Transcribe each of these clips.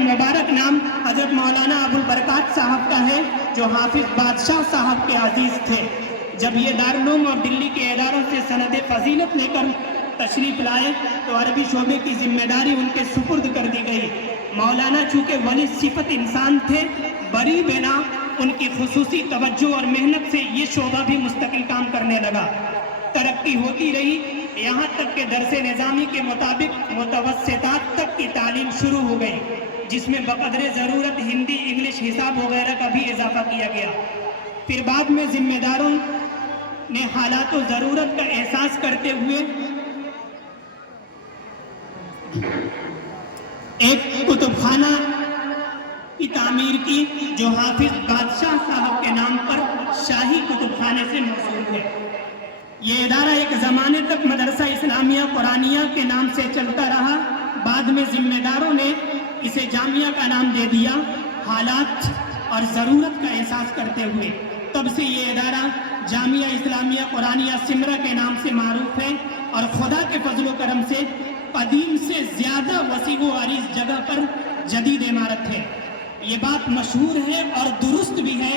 मुबारक नाम हजरत मौलाना अबुल बरकात साहब का है, जो हाफिज बादशाह साहब के अजीज थे। जब ये दारुल और दिल्ली के इदारों से सनद फजीलत लेकर तशरीफ लाए तो अरबी शोबे की जिम्मेदारी उनके सुपुर्द कर दी गई। मौलाना चूँकि वली सिफत इंसान थे, बरी बिना उनकी खुसूसी तवज्जो और मेहनत से ये शोबा भी मुस्तकिल काम करने लगा। तरक्की होती रही, यहाँ तक कि दरसे निज़ामी के मुताबिक मुतवस्सितात तक की तालीम शुरू हो गई, जिसमें बक़दरे ज़रूरत हिंदी, इंग्लिश, हिसाब वगैरह का भी इजाफा किया गया। फिर बाद में जिम्मेदारों ने हालात और ज़रूरत का एहसास करते हुए एक कुतुबखाना की तामीर की, जो हाफिज बादशाह साहब के नाम पर शाही कुतुबखाने से मौसूल है। ये इदारा एक ज़माने तक मदरसा इस्लामिया कुरानिया के नाम से चलता रहा। बाद में जिम्मेदारों ने इसे जामिया का नाम दे दिया, हालात और ज़रूरत का एहसास करते हुए। तब से ये इदारा जामिया इस्लामिया कुरानिया सिमरा के नाम से मारूफ है और खुदा के फजल करम से कदीम से ज़्यादा वसी व अरीज़ जगह पर जदीद इमारत है। ये बात मशहूर है और दुरुस्त भी है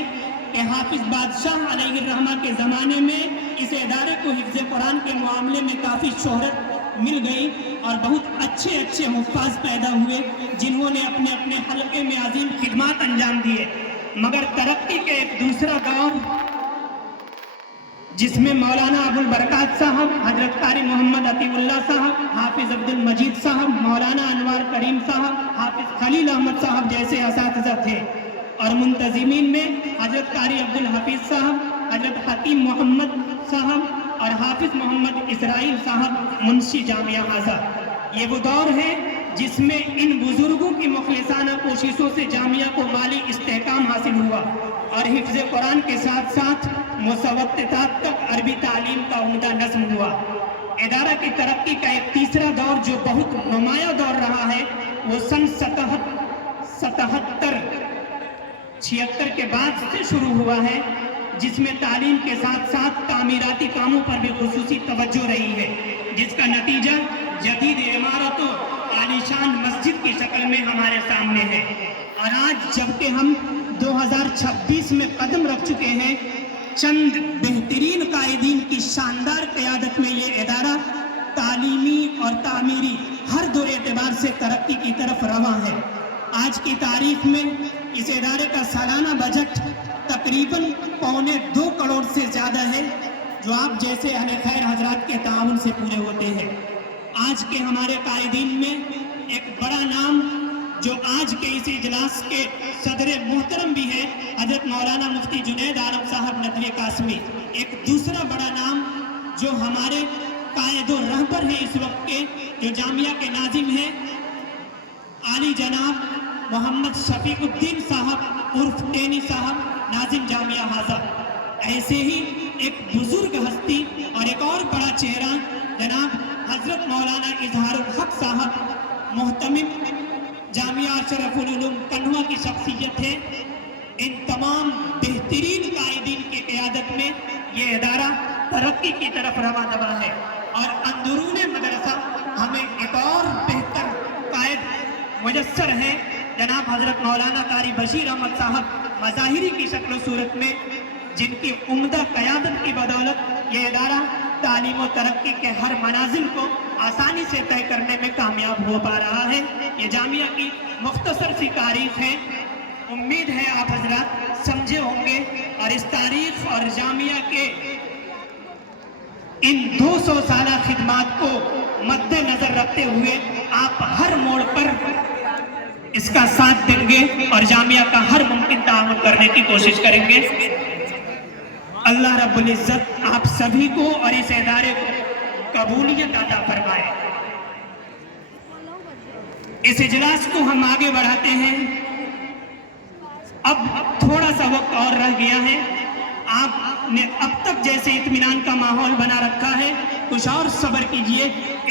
कि हाफिज बादशाह अलैहिर्रहमा के ज़माने में इस इदारे को हिफ्ज़ कुरान के मामले में काफ़ी शोहरत मिल गई और बहुत अच्छे अच्छे हुफ़ाज़ पैदा हुए, जिन्होंने अपने अपने हलके में अजीम खिदमात अंजाम दिए। मगर तरक्की के एक दूसरा दौर, जिसमें मौलाना अबुल बरकात साहब, हजरत कारी मोहम्मद अतीउल्लाह साहब, हाफिज अब्दुल मजीद साहब, मौलाना अनवार करीम साहब, हाफिज खलील अहमद साहब जैसे असातिज़ा थे, और मुंतज़िमीन में हजरत कारी अब्दुल हफीज़ साहब, हजरत हकीम मोहम्मद साहब और हाफिज मोहम्मद इसराइल साहब मुंशी जामिया हाजा। ये वो दौर है जिसमें इन बुजुर्गों की मुखलिसाना कोशिशों से जामिया को माली इस्तेहकाम हासिल हुआ और हिफ्ज़ कुरान के साथ साथ मुसव्वतात तक अरबी तालीम का उम्दा नज़्म हुआ। इदारा की तरक्की का एक तीसरा दौर जो बहुत नुमाया दौर रहा है, वो सन 76 के बाद से शुरू हुआ है, जिसमें तालीम के साथ साथ तामीराती कामों पर भी खुसूसी तवज्जो रही है, जिसका नतीजा जदीद इमारतों, आलीशान मस्जिद की शक्ल में हमारे सामने है। और आज जबकि हम 2026 में कदम रख चुके हैं, चंद बेहतरीन कायदीन की शानदार क़यादत में ये इदारा तालीमी और तामीरी हर दो एतबार से तरक्की की तरफ रवां है। आज की तारीख में इस इदारे का सालाना बजट तकरीबन 1.25 करोड़ से ज़्यादा है, जो आप जैसे अहले खैर हजरात के ताउन से पूरे होते हैं। आज के हमारे कायदीन में एक बड़ा नाम, जो आज के इस इजलास के सदर मोहतरम भी है, हजरत मौलाना मुफ्ती जुनैद आलम साहब नदवी कासमी। एक दूसरा बड़ा नाम जो हमारे कायदो रहबर है इस वक्त के, जो जामिया के नाजिम हैं, आली जनाब मोहम्मद शफीकुद्दीन साहब उर्फ टेनी साहब, नाजिम जामिया हाजा। ऐसे ही एक बुजुर्ग हस्ती और एक और बड़ा चेहरा जनाब हजरत मौलाना इजहारुल हक साहब, मोहतमिम जामिया अशरफुल उलूम कन्हवा की शख्सियत है। इन तमाम बेहतरीन कायदीन की क़यादत में ये इदारा तरक्की की तरफ रवा दवा है और अंदरूने मदरसा हमें एक और बेहतर कायद मुयस्सर है, जनाब हजरत मौलाना कारी बशीर अहमद साहब मज़ाहिरी की शक्ल सूरत में, जिनकी उम्दा क़यादत की बदौलत ये इदारा तालीम और तरक्की के हर मनाजिल को आसानी से तय करने में कामयाब हो पा रहा है। ये जामिया की मुख्तसर सी तारीख है। उम्मीद है आप हजरात समझे होंगे और इस तारीख और जामिया के इन 200 साला खिदमात को मद्देनजर रखते हुए आप हर मोड़ पर इसका साथ देंगे और जामिया का हर मुमकिन ताअवुन करने की कोशिश करेंगे। अल्लाह रब्बुल इज़्ज़त आप सभी को और इस इदारे को कबूलियत अता फरमाए। इस इजलास को हम आगे बढ़ाते हैं। अब थोड़ा सा वक्त और रह गया है। आपने अब तक जैसे इत्मीनान का माहौल बना रखा है, कुछ और सब्र कीजिए।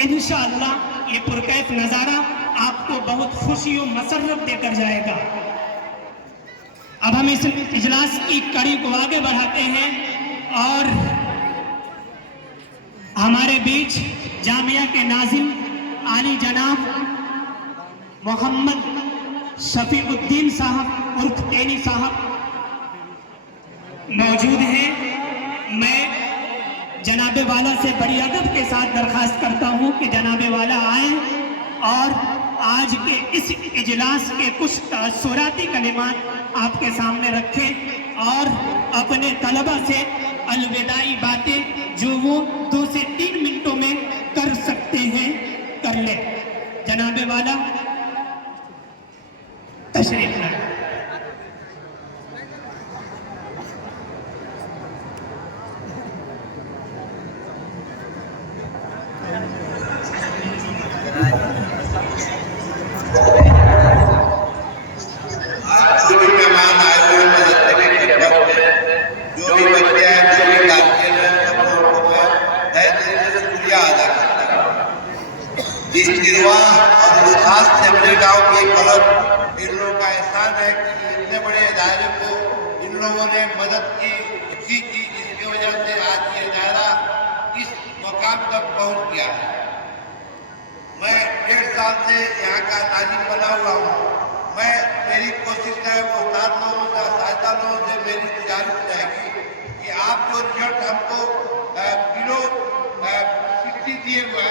इंशाअल्लाह ये पुरकैफ नज़ारा आपको बहुत खुशी और मसर्रत देकर जाएगा। अब हम इस इजलास की कड़ी को आगे बढ़ाते हैं और हमारे बीच जामिया के नाज़िम आली जनाब मोहम्मद शफीउद्दीन साहब उर्फ टेनी साहब मौजूद हैं। मैं जनाबे वाला से बड़ी अदब के साथ दरख्वास्त करता हूं कि जनाबे वाला आए और आज के इस इजलास के कुछ तासुराती कलिमात आपके सामने रखें और अपने तलबा से अलविदाई बातें जो वो 2 से 3 मिनटों में कर सकते हैं कर ले। जनाबे वाला तशरीफ लाए। जिस निर्वाह और इस खास से अपने गाँव की कलम इन लोगों का एहसान है कि इतने बड़े दायरे को इन लोगों ने मदद की जिसकी वजह से आज ये दायरा इस मकाम तक पहुंच गया है। मैं 1.5 साल से यहाँ का नाजिम बना हुआ हूँ। मेरी कोशिश है वो उस्ताद लोगों से सहायता लोगों से मेरी गुजारिश रहेगी कि आप जो रिजल्ट हमको बिलो 60 दिए हुए हैं